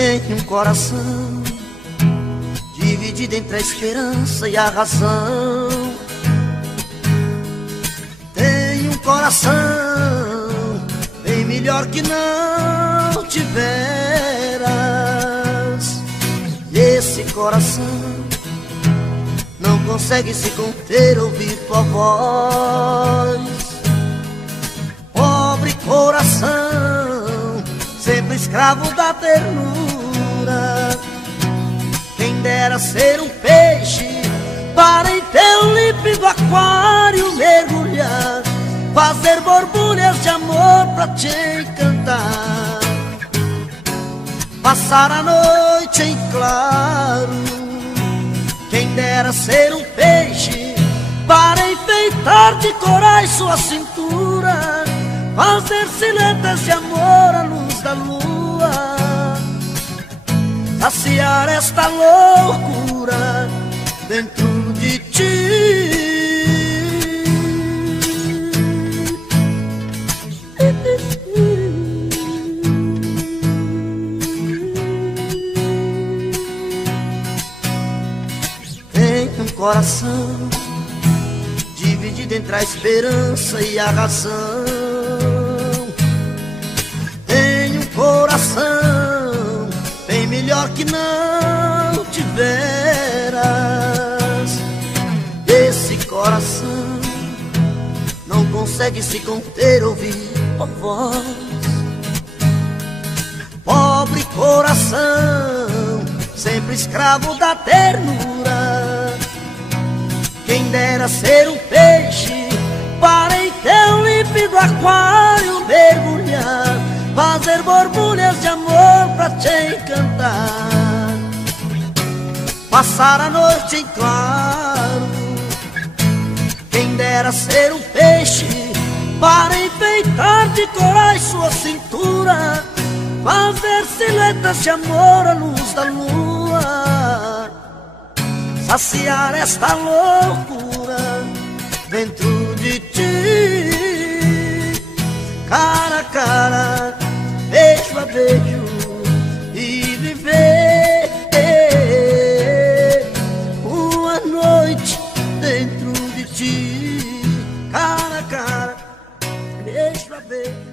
Tem um coração dividido entre a esperança e a razão. Tem um coração bem melhor que não tiveras. E esse coração não consegue se conter, ouvir tua voz. Pobre coração, sempre escravo da ternura. Quem dera ser um peixe para em teu límpido aquário mergulhar, fazer borbulhas de amor pra te encantar, passar a noite em claro. Quem dera ser um peixe para enfeitar de corais sua cintura, fazer silhuetas de amor à luz da lua, saciar esta loucura dentro de ti. Tem um coração dividido entre a esperança e a razão. Tem um coração bem melhor que não tiveras. Esse coração não consegue se conter, ouvir tua voz. Pobre coração, sempre escravo da ternura. Quem dera ser um peixe para em teu límpido aquário mergulhar, fazer borbulhas de amor pra te encantar, passar a noite em claro. Quem dera ser um peixe para enfeitar de corais sua cintura, fazer silhuetas de amor à luz da lua, saciar esta loucura dentro de ti. Cara a cara, beijo a beijo, e viver uma noite dentro de ti. Cara a cara, beijo a beijo.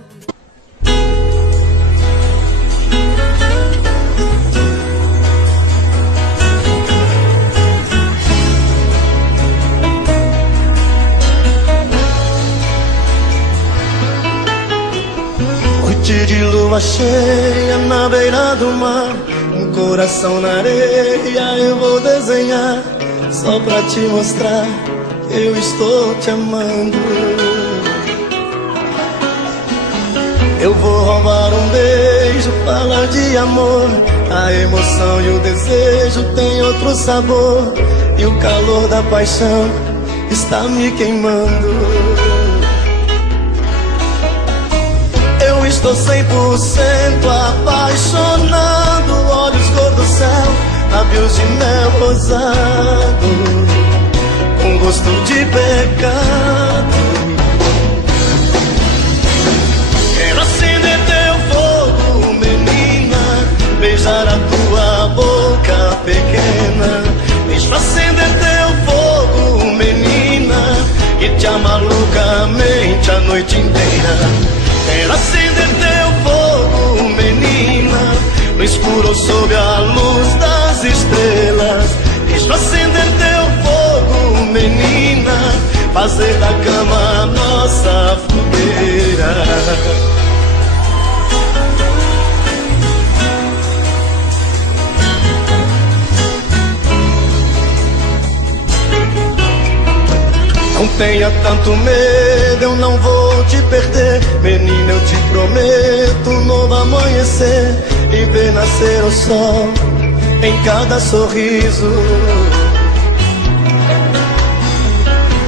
Noite de lua cheia na beira do mar, um coração na areia eu vou desenhar, só pra te mostrar que eu estou te amando. Eu vou roubar um beijo, falar de amor, a emoção e o desejo tem outro sabor, e o calor da paixão está me queimando. Estou 100% apaixonado, olhos cor do céu, lábios de mel rosado, com gosto de pecado. Quero acender teu fogo, menina, beijar a tua boca pequena. Deixa acender teu fogo, menina, e te amar loucamente a noite inteira. Quero acender teu fogo, menina, no escuro ou sob a luz das estrelas. Deixa acender teu fogo, menina, fazer da cama a nossa fogueira. Não tenha tanto medo, eu não vou te perder. Menina, eu te prometo um novo amanhecer, e ver nascer o sol em cada sorriso.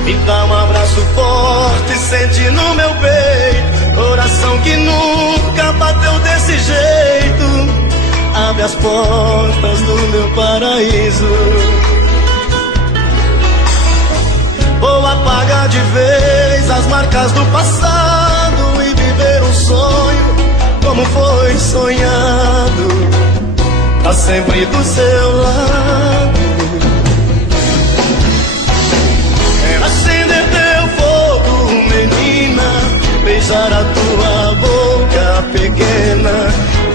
Me dá um abraço forte, sente no meu peito, coração que nunca bateu desse jeito. Abre as portas do meu paraíso. Vou apagar de vez as marcas do passado e viver um sonho como foi sonhado. tá sempre do seu lado. Quero acender teu fogo, menina, beijar a tua boca pequena.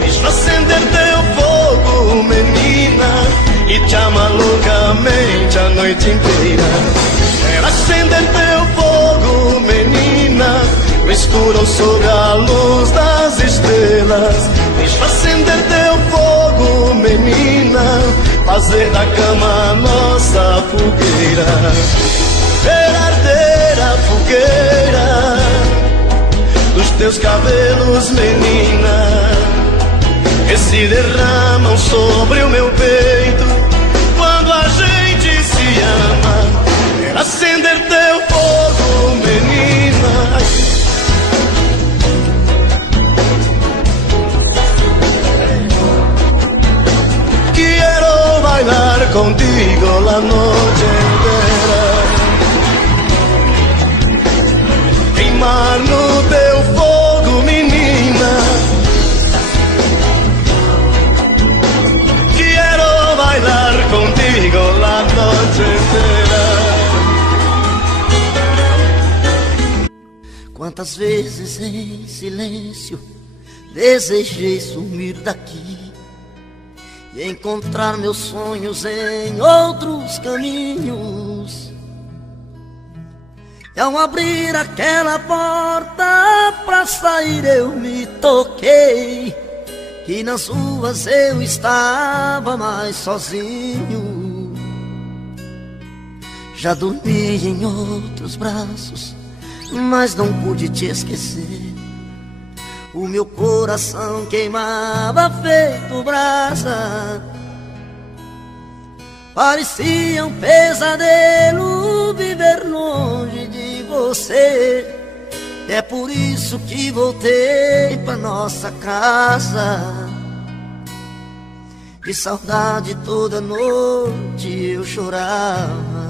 Deixa acender teu fogo, menina, e te amar loucamente a noite inteira. Quero acender teu fogo, menina, no escuro ou sob a luz das estrelas. Deixa acender teu fogo, menina, fazer da cama a nossa fogueira. Ver arder a fogueira dos teus cabelos, menina, que se derramam sobre o meu peito quando a gente se ama. Quero acender teu fogo, menina. Quero bailar contigo la noche entera, queimar no teu fogo, menina. Quero bailar contigo la noche entera. Quantas vezes em silêncio desejei sumir daqui e encontrar meus sonhos em outros caminhos. E ao abrir aquela porta pra sair eu me toquei que nas ruas eu estava mais sozinho. Já dormi em outros braços, mas não pude te esquecer. O meu coração queimava feito brasa. Parecia um pesadelo viver longe de você. É por isso que voltei pra nossa casa. De saudade toda noite eu chorava.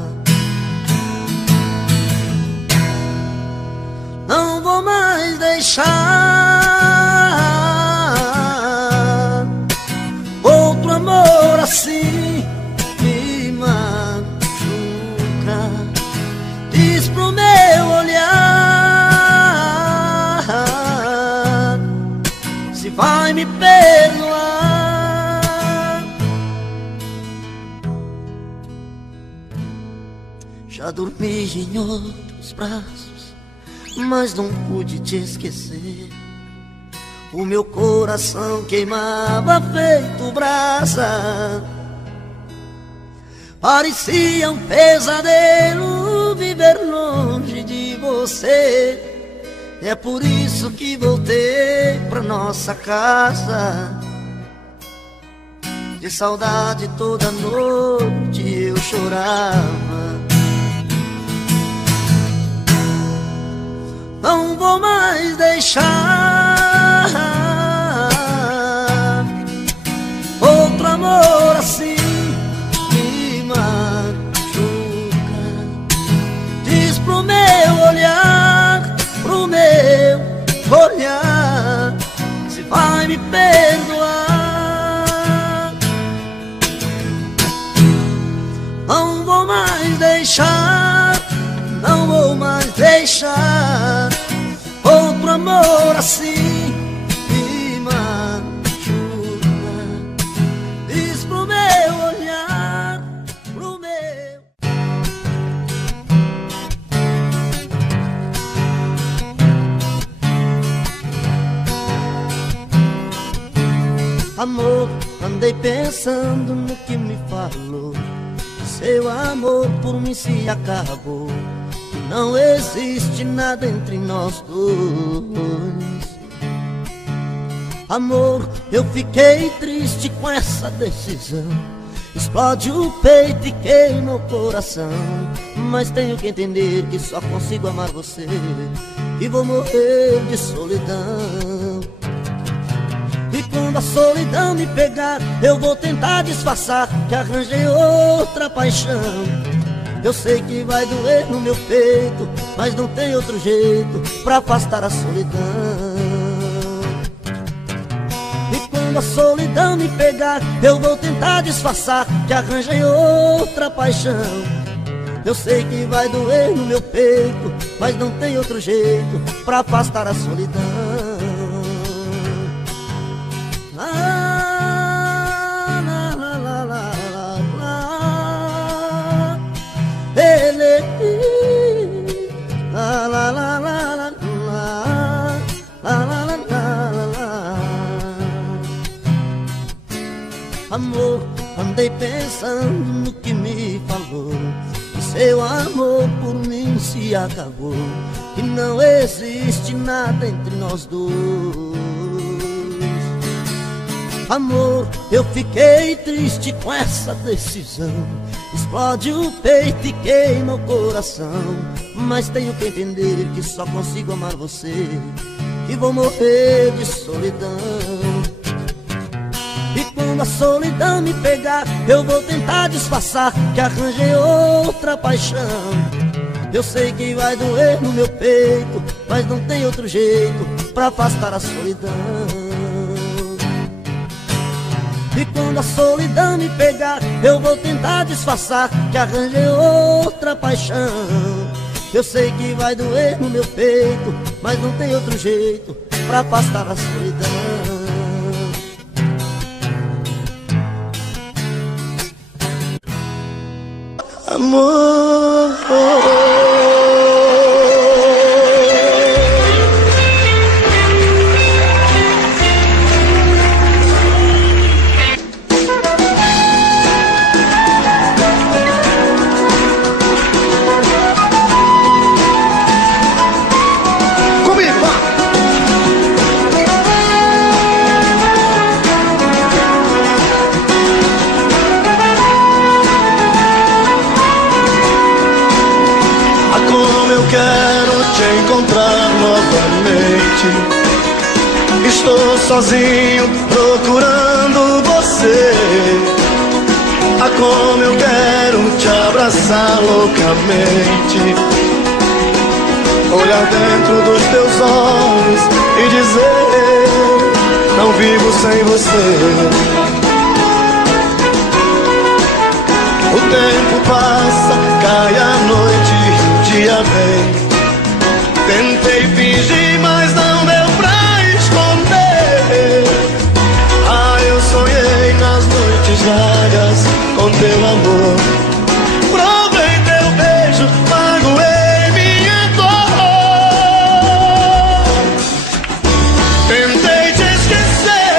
Não vou mais deixar outro amor assim me machuca. Diz pro meu olhar se vai me perdoar. Já dormi em outros braços, mas não pude te esquecer. O meu coração queimava feito brasa. Parecia um pesadelo viver longe de você. É por isso que voltei pra nossa casa. De saudade toda noite eu chorava. Não vou mais deixar outro amor assim me machuca. Diz pro meu olhar se vai me perdoar. Não vou mais deixar, não vou mais deixar outro amor assim me machuca. Diz pro meu olhar, pro meu. Amor, andei pensando no que me falou. Seu amor por mim se acabou. Não existe nada entre nós dois. Amor, eu fiquei triste com essa decisão. Explode o peito e queima o coração. Mas tenho que entender que só consigo amar você e vou morrer de solidão. E quando a solidão me pegar, eu vou tentar disfarçar que arranjei outra paixão. Eu sei que vai doer no meu peito, mas não tem outro jeito pra afastar a solidão. E quando quando a solidão me pegar, eu vou tentar disfarçar que arranjei outra paixão. Eu sei que vai doer no meu peito, mas não tem outro jeito pra afastar a solidão. Amor, andei pensando no que me falou, que seu amor por mim se acabou, que não existe nada entre nós dois. Amor, eu fiquei triste com essa decisão, explode o peito e queima o coração, mas tenho que entender que só consigo amar você, que vou morrer de solidão. E quando a solidão me pegar, eu vou tentar disfarçar que arranjei outra paixão. Eu sei que vai doer no meu peito, mas não tem outro jeito pra afastar a solidão. E quando a solidão me pegar, eu vou tentar disfarçar que arranjei outra paixão. Eu sei que vai doer no meu peito, mas não tem outro jeito pra afastar a solidão. Amor, encontrar novamente. Estou sozinho procurando você. Ah, como eu quero te abraçar loucamente, olhar dentro dos teus olhos e dizer: não vivo sem você. O tempo passa, cai a noite e o dia vem. Tentei fingir, mas não deu pra esconder. Ah, eu sonhei nas noites vagas com teu amor. Provei teu beijo, magoei minha dor. Tentei te esquecer,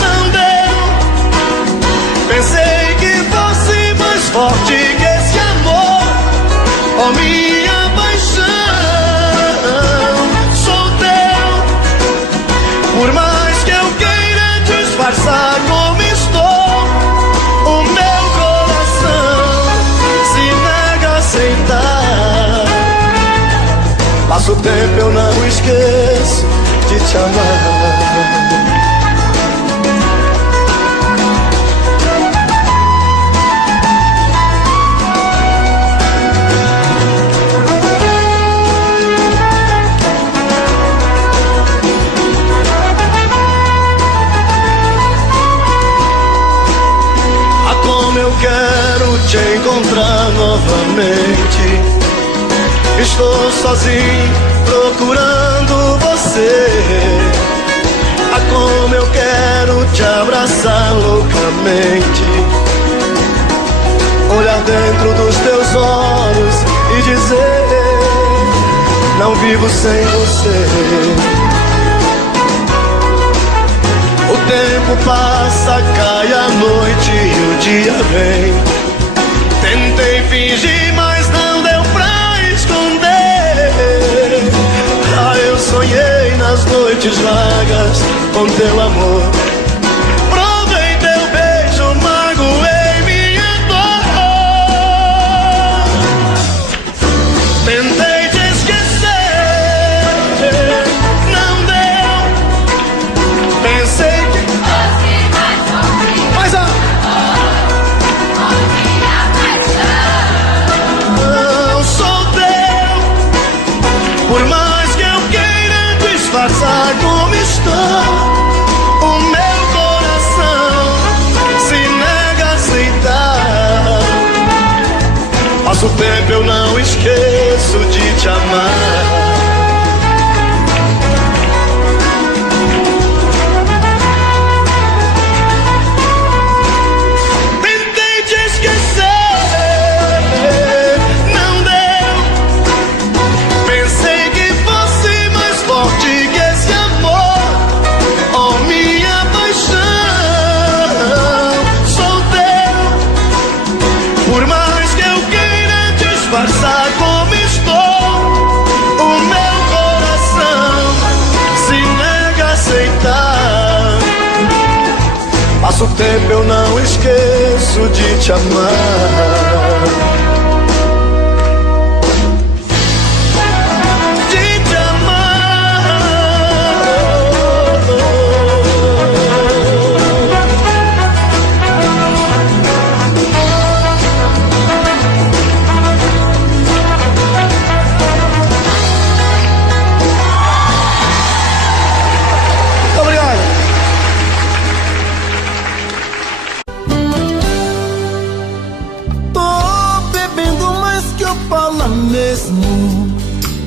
não deu. Pensei que fosse mais forte que esse amor. Oh, minha por mais que eu queira disfarçar como estou, o meu coração se nega a aceitar. Passa o tempo, eu não esqueço de te amar. Eu quero te encontrar novamente. Estou sozinho procurando você. Ah, como eu quero te abraçar loucamente, olhar dentro dos teus olhos e dizer: não vivo sem você. O tempo passa, cai a noite e o dia vem. Tentei fingir, mas não deu pra esconder. Ah, eu sonhei nas noites vagas com teu amor. Provei teu beijo, magoei minha dor. Tentei te esquecer, não deu. Pensei que mais alto. Não sou teu, por mais que eu queira disfarçar como estou. Passo o tempo, eu não esqueço de te amar. Passo o tempo, eu não esqueço de te amar. De te amar. Obrigado. Mesmo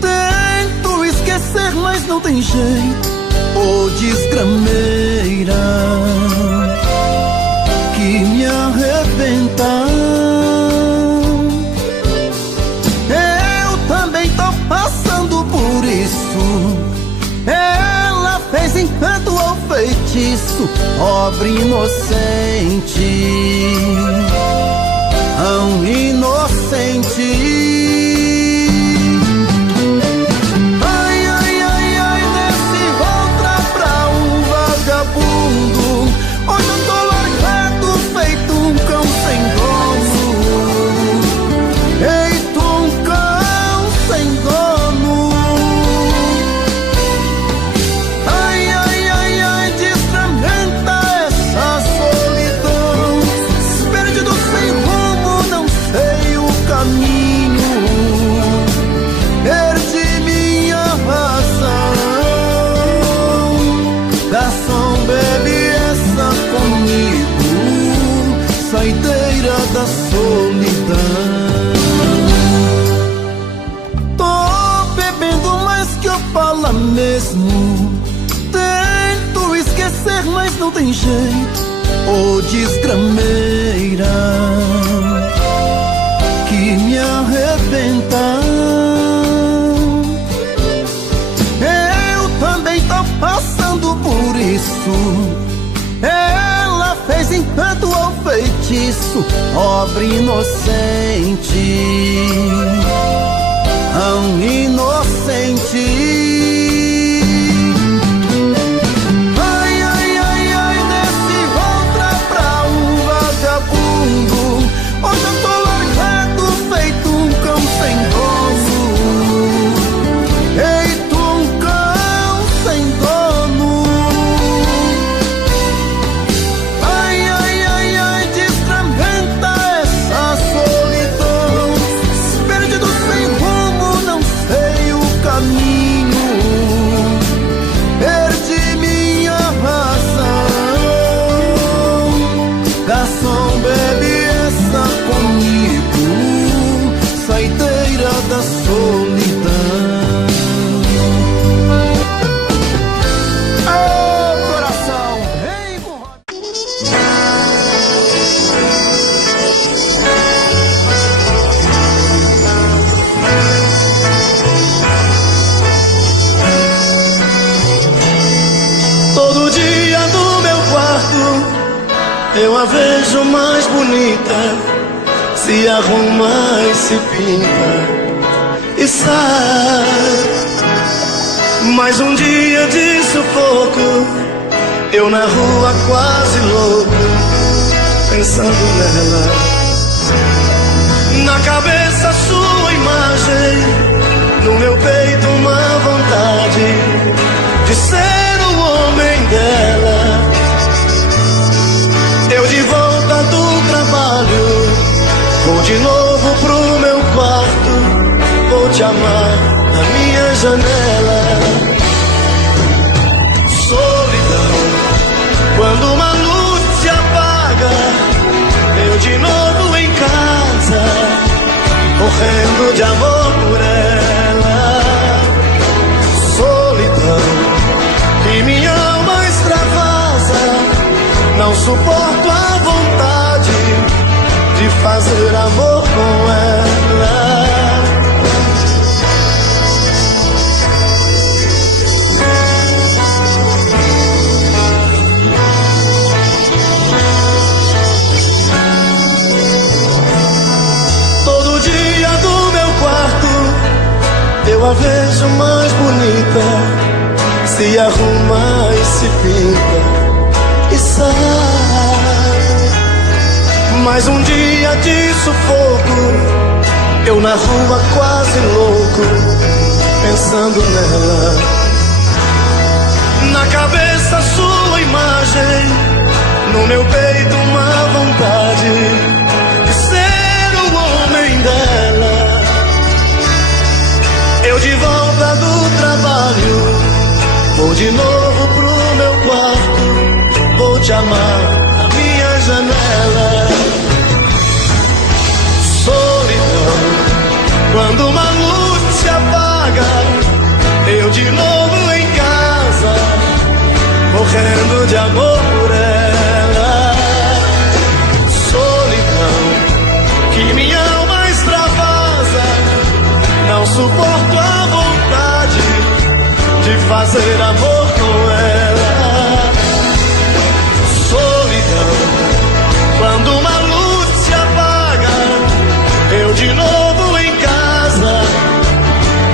tento esquecer, mas não tem jeito. Ô desgrameira que me arrebenta. Eu também tô passando por isso. Ela fez encanto ou feitiço, pobre inocente, tão inocente. Saideira da solidão. Tô bebendo mais que eu falo mesmo. Tento esquecer, mas não tem jeito. Ô desgrameira que me arrebenta. Eu também tô passando por isso. Ela fez encanto ou feitiço, pobre inocente, tão inocente. Ai, ai, ai, ai, desse outra pra um vagabundo. Hoje eu tô largado, feito um cão sem dono. Feito um cão sem dono. Saideira da solidão. Oh, coração, vem com... Todo dia no meu quarto eu a vejo mais bonita. Se arruma e se pinta e sai. Mais um dia de sufoco, eu na rua quase louco, pensando nela. Na cabeça sua imagem, no meu peito uma vontade de ser o homem dela. Eu de volta do trabalho, vou de novo pro meu quarto, vou te amar na minha janela. Solidão, quando uma luz se apaga, eu de novo em casa, se arruma e se pinta e sai. Mais um dia de sufoco, eu na rua quase louco, pensando nela. Na cabeça sua imagem, no meu peito uma vontade de ser o homem dela. Eu de volta do trabalho, vou de novo pro meu quarto, vou te amar na minha janela. Solidão, quando uma luz se apaga, eu de novo em casa, morrendo de amor por ela. Solidão, que minha alma extravasa, não suporto a vontade de fazer amor com ela. Solidão, quando uma luz se apaga, eu de novo em casa,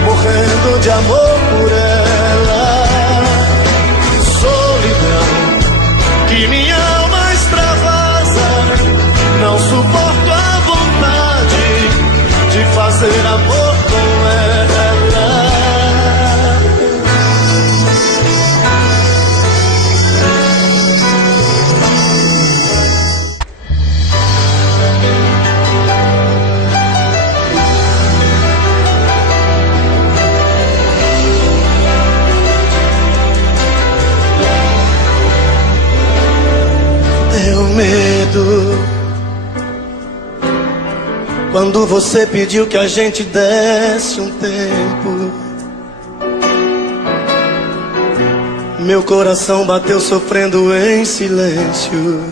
morrendo de amor por ela. Solidão, que minha alma extravasa, não suporto a vontade de fazer amor com ela. Deu medo quando você pediu que a gente desse um tempo. Meu coração bateu sofrendo em silêncio.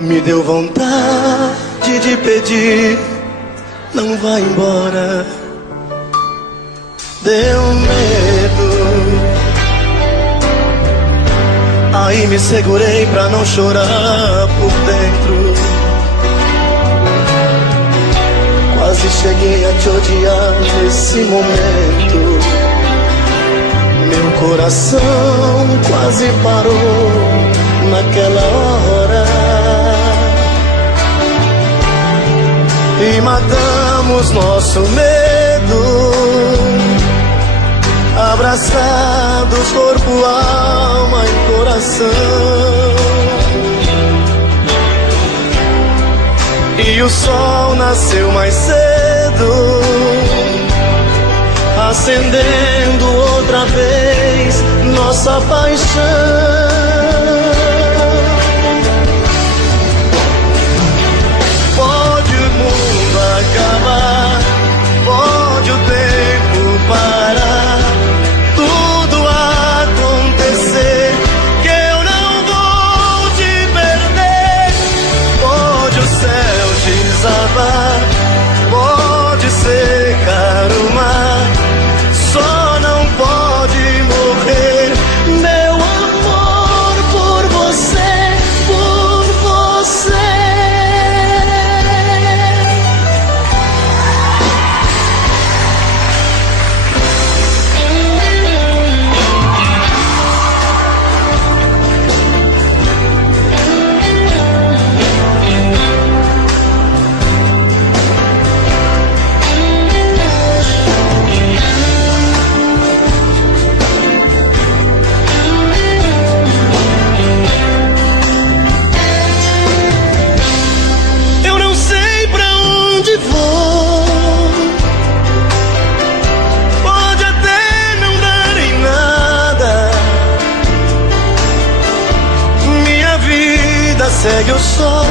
Me deu vontade de pedir, não vai embora. Deu medo, aí me segurei pra não chorar por dentro. Quase cheguei a te odiar nesse momento. Meu coração quase parou naquela hora. E matamos nosso medo, abraçados corpo, alma e coração. E o sol nasceu mais cedo, acendendo outra vez nossa paixão. Pode o mundo acabar, pode o tempo parar, tudo acontecer, que eu não vou te perder. Pode o céu desabar, pode secar o mar, só não pode morrer meu amor por você, por você. Eu não sei pra onde vou, pode até não dar em nada, minha vida segue o sol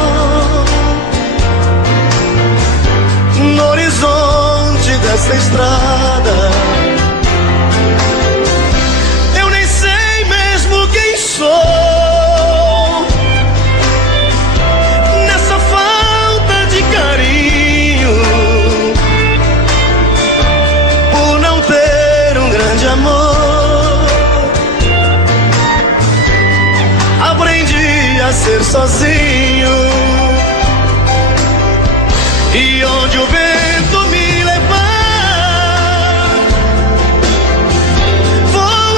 no horizonte dessa estrada. Eu nem sei mesmo quem sou, nessa falta de carinho, por não ter um grande amor. Aprendi a ser sozinho, e onde o vento me levar, vou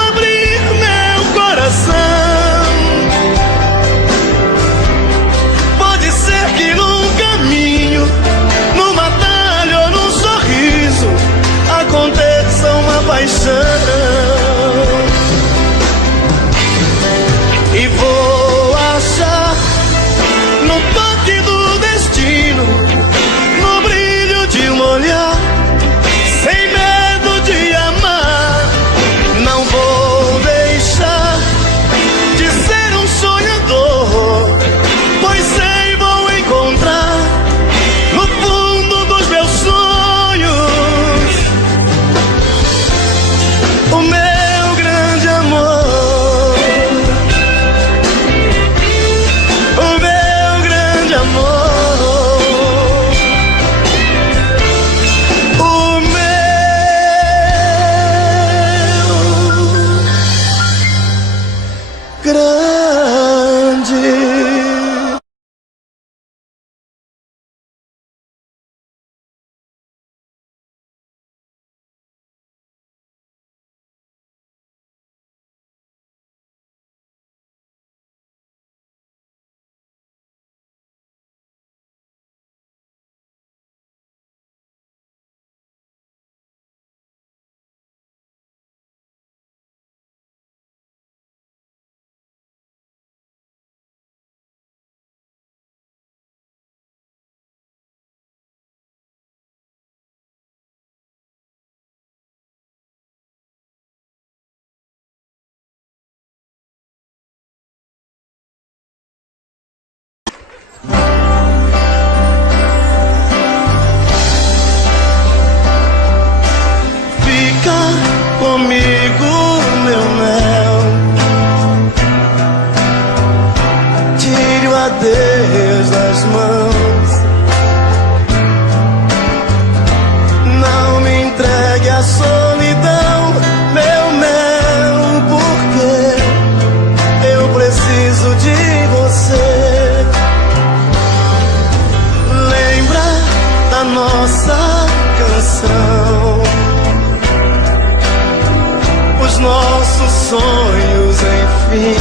nossos sonhos, enfim.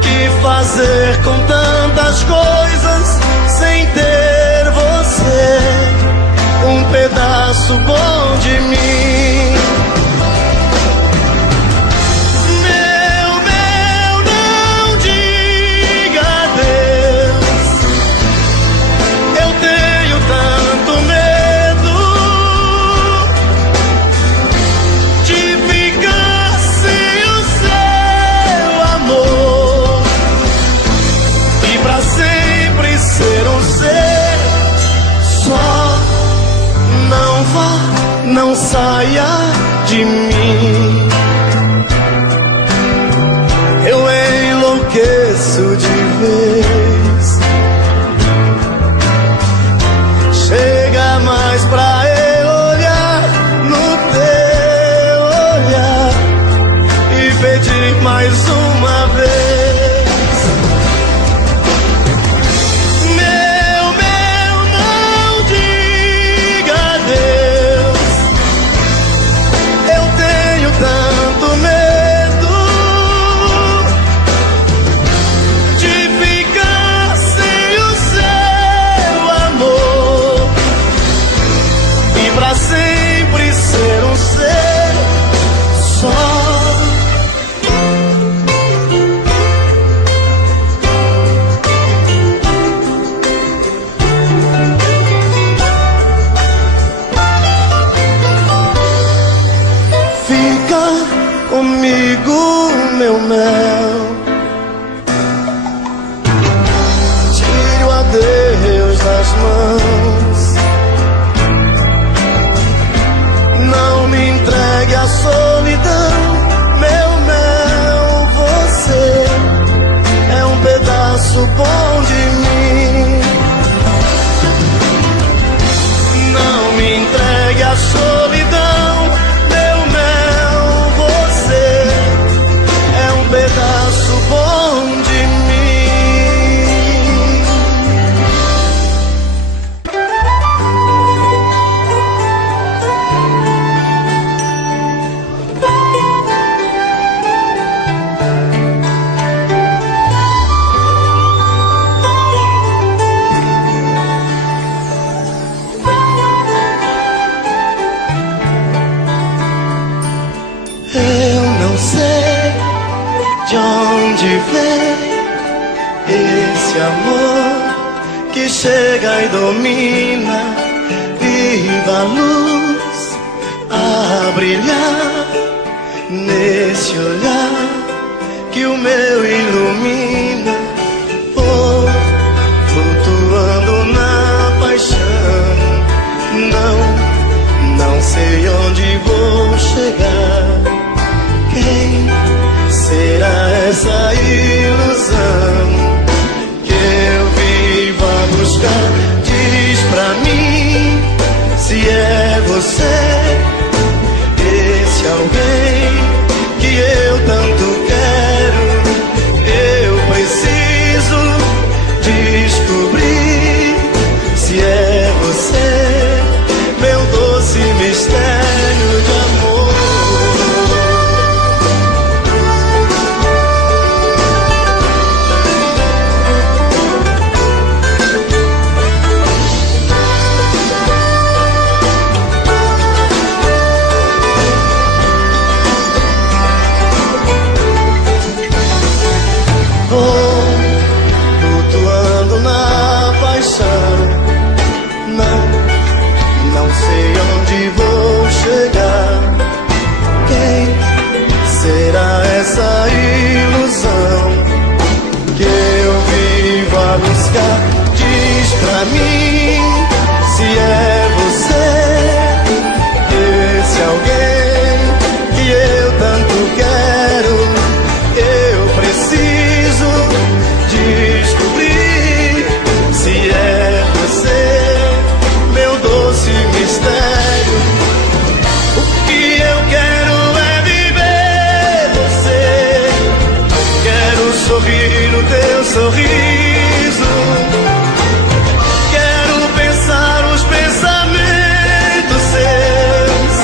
Que fazer com tantas coisas sem ter você, um pedaço bom de mim. Não diga adeus. Eu tenho tanto medo de ficar sem o seu amor e pra sempre ser um ser só. Não vá, não saia de mim. Eu enlouqueço de vez. Chega mais pra eu olhar no teu olhar e pedir mais uma vez. Meu, não diga adeus. Eu tenho tanto medo de ficar sem o seu amor e pra sempre ser um ser só. Fica comigo, meu mel. Tire o adeus das mãos. Não me entregue à solidão, meu mel. Você é um pedaço bom de mim. Não me entregue à solidão, meu mel. Você é um pedaço bom de mim. Eu não sei de onde vem esse amor que chega e domina. Viva a luz a brilhar nesse olhar que o meu ilumina. Vou flutuando na paixão. Não sei onde vou chegar. Quem será essa ilusão que eu vivo a buscar? Diz pra mim se é você, esse alguém que eu tanto quero. Eu preciso descobrir se é você, meu doce mistério de amor. Flutuando na paixão. Não sei onde vou chegar. Quem será essa ilusão que eu vivo a buscar? Diz pra mim se é você, esse alguém que eu tanto quero. Eu preciso descobrir se é você, meu doce mistério. O que eu quero é viver você. Quero sorrir no teu sorriso. Quero pensar os pensamentos seus.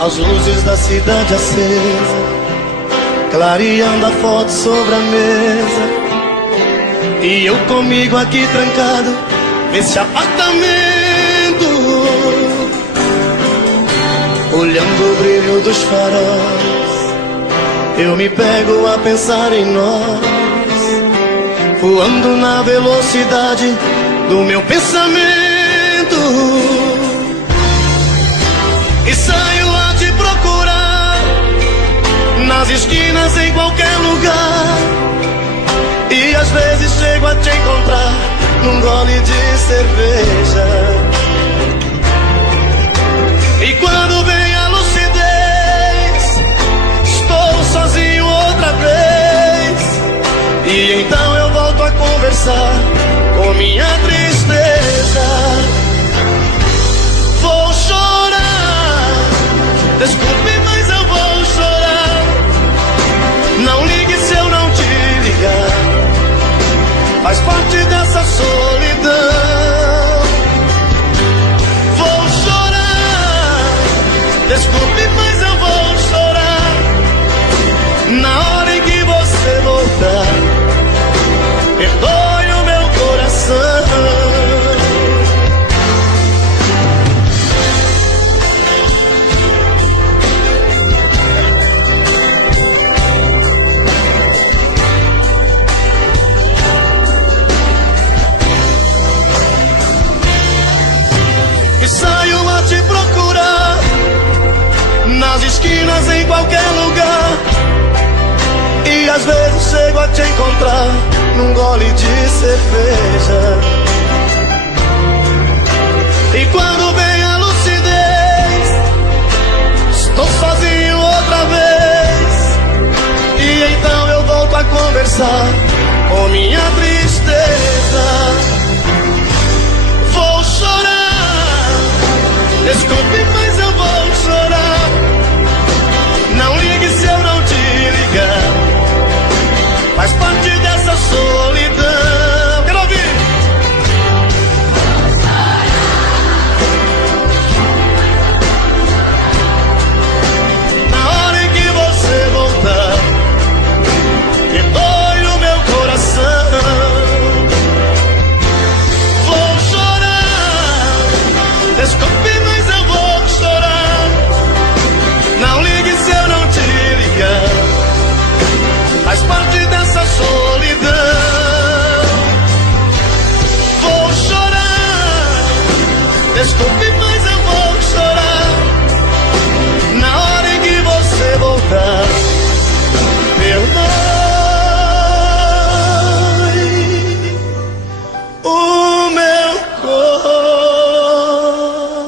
as luzes da cidade acesa, clareando a foto sobre a mesa. E eu comigo aqui trancado nesse apartamento, olhando o brilho dos faróis. Eu me pego a pensar em nós, voando na velocidade do meu pensamento. E saio a te procurar nas esquinas, em qualquer lugar. E às vezes chego a te encontrar num gole de cerveja. E quando vem a lucidez, estou sozinho outra vez. E então eu volto a conversar com minha tristeza. Vou chorar, desculpe, mas eu vou chorar. Não ligue se eu não te ligar, faz parte dessa solidão. Vou chorar, desculpe, mas eu vou chorar. Na hora em que você voltar, perdoe o meu coração. E saio a te procurar nas esquinas, em qualquer lugar. E às vezes chego a te encontrar num gole de cerveja. E quando vem a lucidez, estou sozinho outra vez. E então eu volto a conversar com minha tristeza. Vou chorar, desculpe, mas eu vou chorar. Não ligue se eu não te ligar, faz parte dessa solidão. Quero ouvir. Na hora em que você voltar, perdoe o meu coração. Vou chorar, desculpe, mas eu vou chorar. Não ligue se eu não te ligar, faz parte dessa solidão. Vou chorar, desculpe,